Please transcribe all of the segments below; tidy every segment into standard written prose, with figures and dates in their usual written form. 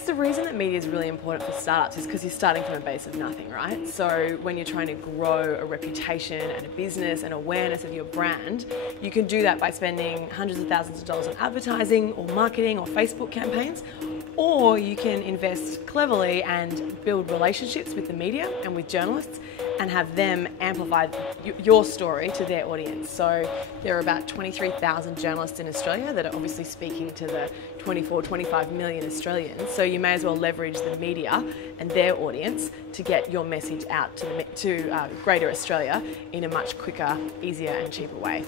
guess the reason that media is really important for startups is because you're starting from a base of nothing, right? So when you're trying to grow a reputation and a business and awareness of your brand, you can do that by spending hundreds of thousands of dollars on advertising or marketing or Facebook campaigns, or you can invest cleverly and build relationships with the media and with journalists and have them amplify your story to their audience. So there are about 23,000 journalists in Australia that are obviously speaking to the 24, 25 million Australians. So you may as well leverage the media and their audience to get your message out to greater Australia in a much quicker, easier and cheaper way.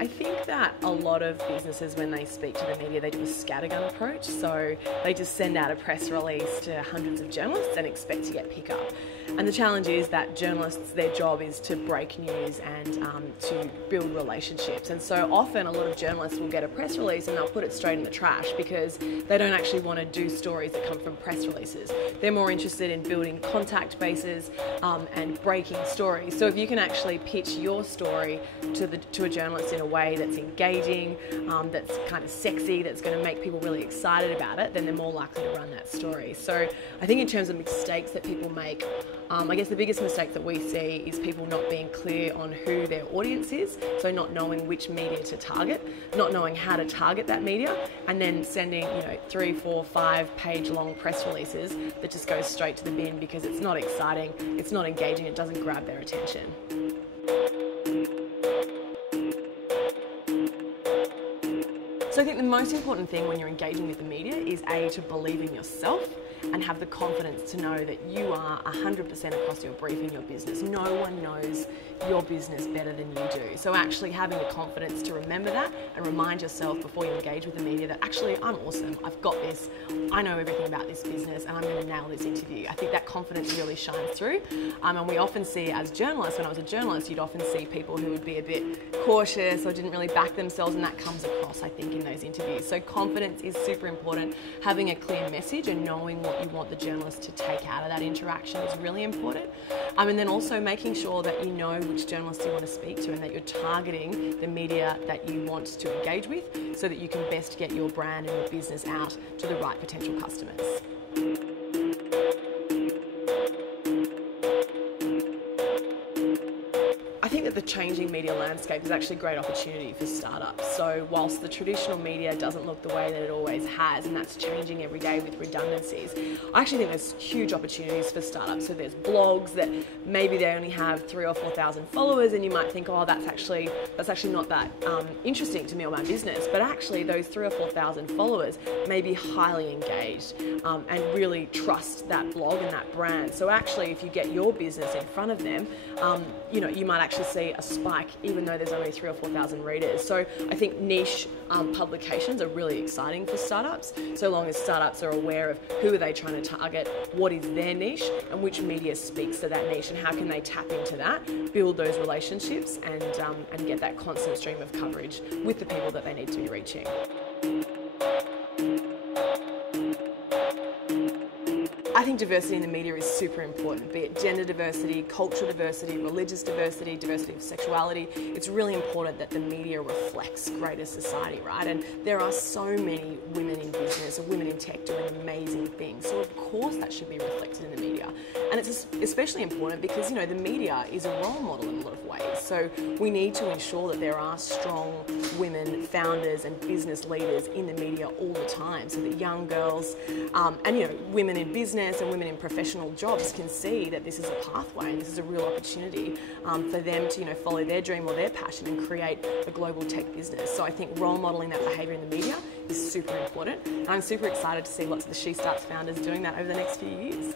I think that a lot of businesses, when they speak to the media, they do a scattergun approach. So they just send out a press release to hundreds of journalists and expect to get pickup. And the challenge is that journalists, their job is to break news and to build relationships. And so often a lot of journalists will get a press release and they'll put it straight in the trash because they don't actually want to do stories that come from press releases. They're more interested in building contact bases and breaking stories. So if you can actually pitch your story to a journalist in a way that's engaging, that's kind of sexy, that's going to make people really excited about it, then they're more likely to run that story. So I think in terms of mistakes that people make, I guess the biggest mistake that we see is people not being clear on who their audience is, so not knowing which media to target, not knowing how to target that media, and then sending 3, 4, 5 page long press releases that just go straight to the bin because it's not exciting, it's not engaging, it doesn't grab their attention. So I think the most important thing when you're engaging with the media is A, to believe in yourself and have the confidence to know that you are 100% across your brief in your business. No one knows your business better than you do. So actually having the confidence to remember that and remind yourself before you engage with the media that actually I'm awesome, I've got this, I know everything about this business and I'm going to nail this interview. I think that confidence really shines through. And we often see as journalists, when I was a journalist, you'd often see people who would be a bit cautious or didn't really back themselves, and that comes across, I think, in those interviews. So confidence is super important. Having a clear message and knowing what you want the journalist to take out of that interaction is really important. And then also making sure that you know which journalists you want to speak to and that you're targeting the media that you want to engage with so that you can best get your brand and your business out to the right potential customers. I think that the changing media landscape is actually a great opportunity for startups. So whilst the traditional media doesn't look the way that it always has, and that's changing every day with redundancies, I actually think there's huge opportunities for startups. So there's blogs that maybe they only have 3,000 or 4,000 followers, and you might think, oh, that's actually not that interesting to me or my business. But actually, those 3,000 or 4,000 followers may be highly engaged and really trust that blog and that brand. So actually, if you get your business in front of them, you might actually see a spike even though there's only 3,000 or 4,000 readers. So I think niche publications are really exciting for startups, so long as startups are aware of who are they trying to target, what is their niche, and which media speaks to that niche, and how can they tap into that, build those relationships, and get that constant stream of coverage with the people that they need to be reaching. I think diversity in the media is super important, be it gender diversity, cultural diversity, religious diversity, diversity of sexuality. It's really important that the media reflects greater society, right? And there are so many women in business or women in tech doing amazing things. So of course that should be reflected in the media. And it's especially important because, the media is a role model in a lot of ways. So we need to ensure that there are strong women founders and business leaders in the media all the time so that young girls and, women in business and women in professional jobs can see that this is a pathway and this is a real opportunity for them to follow their dream or their passion and create a global tech business. So I think role modelling that behaviour in the media is super important, and I'm super excited to see lots of the SheStarts founders doing that over the next few years.